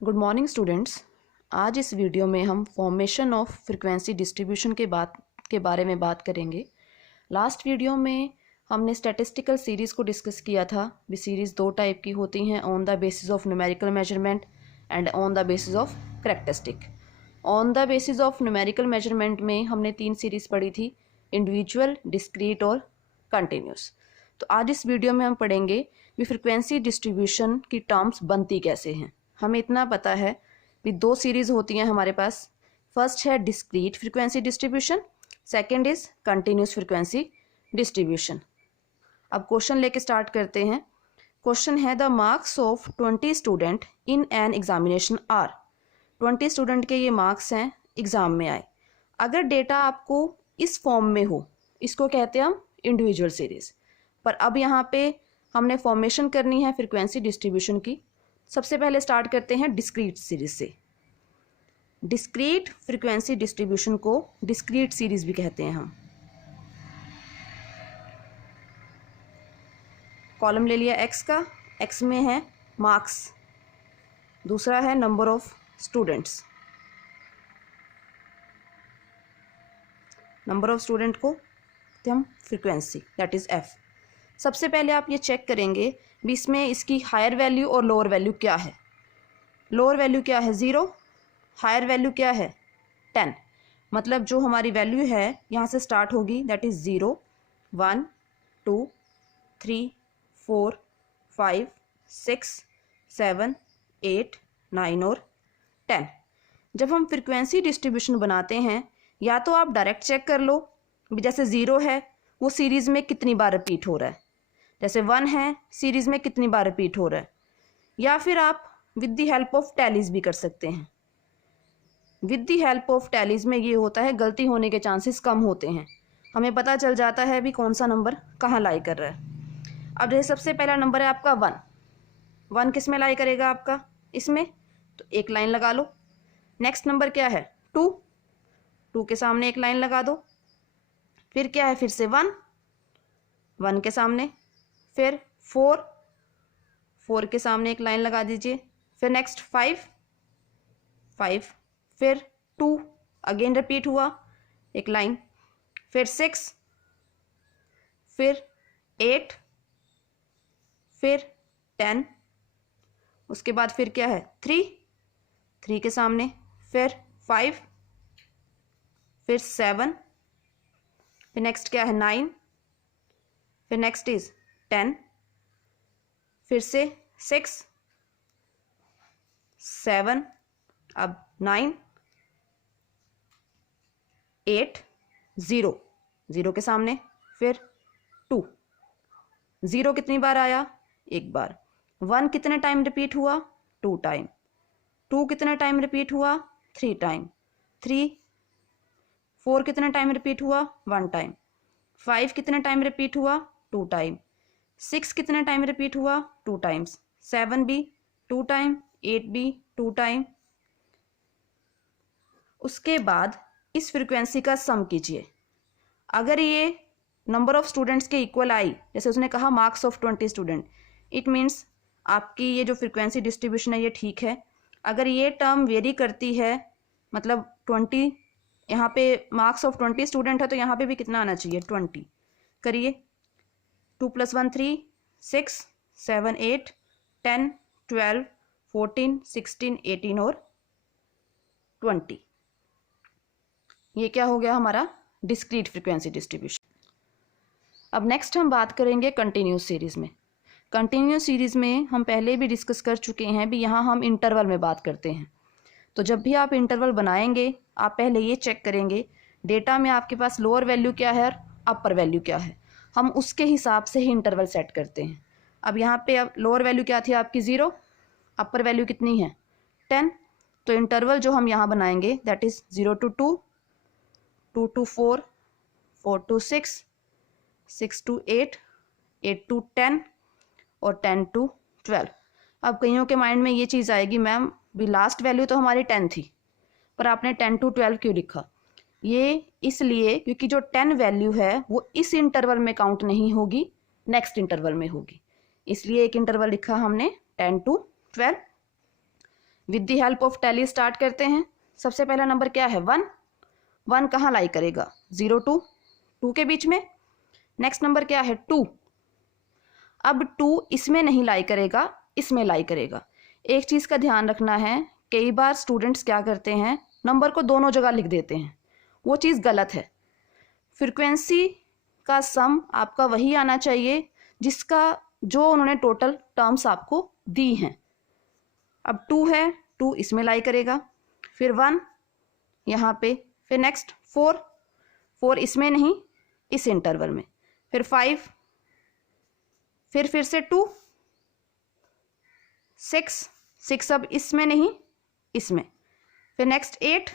Good morning students. आज इस video में हम फॉर्मेशन ऑफ फ्रीक्वेंसी डिस्ट्रीब्यूशन के बारे में बात करेंगे। लास्ट वीडियो में हमने स्टैटिस्टिकल सीरीज़ को डिस्कस किया था। भी सीरीज़ दो टाइप की होती हैं, on the basis of numerical measurement and on the basis of characteristic. On the basis of numerical measurement में हमने 3 सीरीज़ पढ़ी थी, इंडिविजुअल, डिस्क्रीट और कंटिन्यूस। तो आज इस वीडियो में हम पढ़ेंगे भी फ्रीक्वेंसी डिस्ट्रीब्यूशन की टर्म्स बनती कैसे हैं। हमें इतना पता है कि 2 सीरीज़ होती हैं हमारे पास। फर्स्ट है discrete frequency distribution, second is continuous frequency distribution. अब क्वेश्चन लेके स्टार्ट करते हैं। क्वेश्चन है the marks of 20 student in an examination are. 20 student के ये मार्क्स हैं, एग्ज़ाम में आए। अगर डेटा आपको इस फॉर्म में हो, इसको कहते हैं हम इंडिविजुअल सीरीज़। पर अब यहाँ पे हमने फॉर्मेशन करनी है फ्रीक्वेंसी डिस्ट्रीब्यूशन की। सबसे पहले स्टार्ट करते हैं डिस्क्रीट सीरीज से। डिस्क्रीट फ्रीक्वेंसी डिस्ट्रीब्यूशन को डिस्क्रीट सीरीज भी कहते हैं हम। कॉलम ले लिया एक्स का, एक्स में है मार्क्स, दूसरा है number of students. Number of student को कहते हम फ्रीक्वेंसी, दैट इज एफ। सबसे पहले आप ये चेक करेंगे भी इसमें इसकी हायर वैल्यू और लोअर वैल्यू क्या है। लोअर वैल्यू क्या है 0, हायर वैल्यू क्या है 10। मतलब जो हमारी वैल्यू है यहाँ से स्टार्ट होगी, दैट इज़ 0, 1, 2, 3, 4, 5, 6, 7, 8, 9 और 10। जब हम फ्रीक्वेंसी डिस्ट्रीब्यूशन बनाते हैं, या तो आप डायरेक्ट चेक कर लो, जैसे 0 है वो सीरीज़ में कितनी बार रिपीट हो रहा है, जैसे 1 है सीरीज़ में कितनी बार रिपीट हो रहा है। या फिर आप with the help of tallies भी कर सकते हैं। With the help of tallies में ये होता है गलती होने के चांसेस कम होते हैं, हमें पता चल जाता है भी कौन सा नंबर कहाँ लाई कर रहा है। अब जैसे सबसे पहला नंबर है आपका 1 किस में लाई करेगा आपका, इसमें, तो एक लाइन लगा लो। नेक्स्ट नंबर क्या है 2 के सामने एक लाइन लगा दो। फिर क्या है, फिर से 1 के सामने, फिर 4 के सामने एक लाइन लगा दीजिए। फिर नेक्स्ट 5, फिर 2 अगेन रिपीट हुआ एक लाइन, फिर 6, फिर 8, फिर 10, उसके बाद फिर क्या है 3 के सामने, फिर 5, फिर 7, फिर नेक्स्ट क्या है 9, फिर नेक्स्ट इज 10, फिर से 6, 7, अब 9, 8, 0 के सामने, फिर 2। 0 कितनी बार आया, एक बार। 1 कितने टाइम रिपीट हुआ, 2 टाइम। 2 कितने टाइम रिपीट हुआ, 3 टाइम। 4 कितने टाइम रिपीट हुआ, 1 टाइम। 5 कितने टाइम रिपीट हुआ, 2 टाइम। 6 कितने टाइम रिपीट हुआ, 2 टाइम्स। 7 भी 2 टाइम, 8 भी 2 टाइम। उसके बाद इस फ्रीक्वेंसी का सम कीजिए। अगर ये नंबर ऑफ स्टूडेंट्स के इक्वल आई, जैसे उसने कहा marks of 20 student, it means आपकी ये जो फ्रीक्वेंसी डिस्ट्रीब्यूशन है ये ठीक है। अगर ये टर्म वेरी करती है, मतलब 20, यहाँ पे मार्क्स ऑफ 20 स्टूडेंट है तो यहाँ पे भी कितना आना चाहिए 20। करिए, 2 + 1 3, 6, 7, 8, 10, 12, 14, 16, 18 और 20। ये क्या हो गया हमारा डिस्क्रीट फ्रीक्वेंसी डिस्ट्रीब्यूशन। अब नेक्स्ट हम बात करेंगे कंटिन्यूस सीरीज़ में। कंटिन्यूस सीरीज़ में हम पहले भी डिस्कस कर चुके हैं भी, यहाँ हम इंटरवल में बात करते हैं। तो जब भी आप इंटरवल बनाएंगे, आप पहले ये चेक करेंगे डेटा में आपके पास लोअर वैल्यू क्या है और अपर वैल्यू क्या है, हम उसके हिसाब से ही इंटरवल सेट करते हैं। अब यहाँ पे अब लोअर वैल्यू क्या थी आपकी 0, अपर वैल्यू कितनी है 10। तो इंटरवल जो हम यहाँ बनाएंगे that is 0 to 2, 2 to 4, 4 to 6, 6 to 8, 8 to 10 और 10 to 12। अब कईयों के माइंड में ये चीज़ आएगी, मैम भी लास्ट वैल्यू तो हमारी 10 थी, पर आपने 10 to 12 क्यों लिखा। ये इसलिए क्योंकि जो 10 वैल्यू है वो इस इंटरवल में काउंट नहीं होगी, नेक्स्ट इंटरवल में होगी, इसलिए एक इंटरवल लिखा हमने 10 to 12। With the help of tally start करते हैं। सबसे पहला नंबर क्या है 1, 1 कहाँ लाई करेगा 0 to 2 के बीच में। नेक्स्ट नंबर क्या है 2, अब 2 इसमें नहीं लाई करेगा, इसमें लाई करेगा। एक चीज़ का ध्यान रखना है, कई बार स्टूडेंट्स क्या करते हैं नंबर को दोनों जगह लिख देते हैं, वो चीज़ गलत है। फ्रीक्वेंसी का सम आपका वही आना चाहिए जिसका जो उन्होंने टोटल टर्म्स आपको दी हैं। अब 2 है, 2 इसमें लाई करेगा, फिर 1 यहाँ पे, फिर नेक्स्ट 4, 4 इसमें नहीं इस इंटरवल में, फिर 5, फिर से 2, 6, 6 अब इसमें नहीं इसमें, फिर नेक्स्ट 8,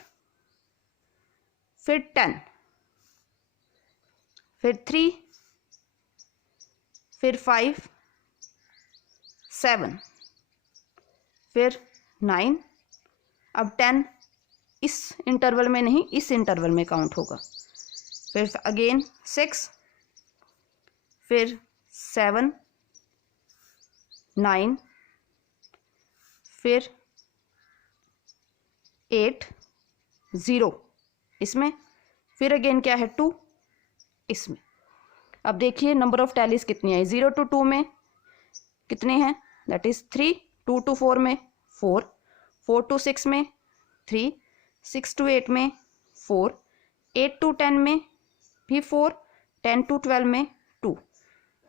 फिर 10, फिर 3, फिर 5, 7, फिर 9, अब 10 इस इंटरवल में नहीं इस इंटरवल में काउंट होगा, फिर अगेन 6, फिर 7, 9, फिर 8, 0 इसमें, फिर अगेन क्या है 2 इसमें। अब देखिए नंबर ऑफ टैलीज कितनी आई, 0 to 2 में कितने हैं, दैट इज 3, 2 to 4 में 4, 4 to 6 में 3, 6 to 8 में 4, 8 to 10 में भी 4, 10 to 12 में 2।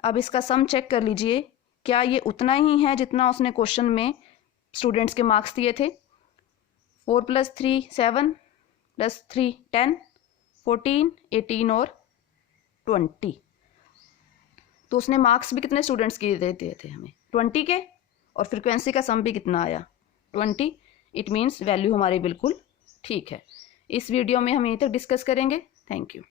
अब इसका सम चेक कर लीजिए, क्या ये उतना ही है जितना उसने क्वेश्चन में स्टूडेंट्स के मार्क्स दिए थे। 4 + 3 7 + 3 10, 14, 18 और 20। तो उसने मार्क्स भी कितने स्टूडेंट्स के दिए थे हमें 20 के, और फ्रीक्वेंसी का सम भी कितना आया 20। इट मीन्स वैल्यू हमारी बिल्कुल ठीक है। इस वीडियो में हम यहीं तक डिस्कस करेंगे। Thank you.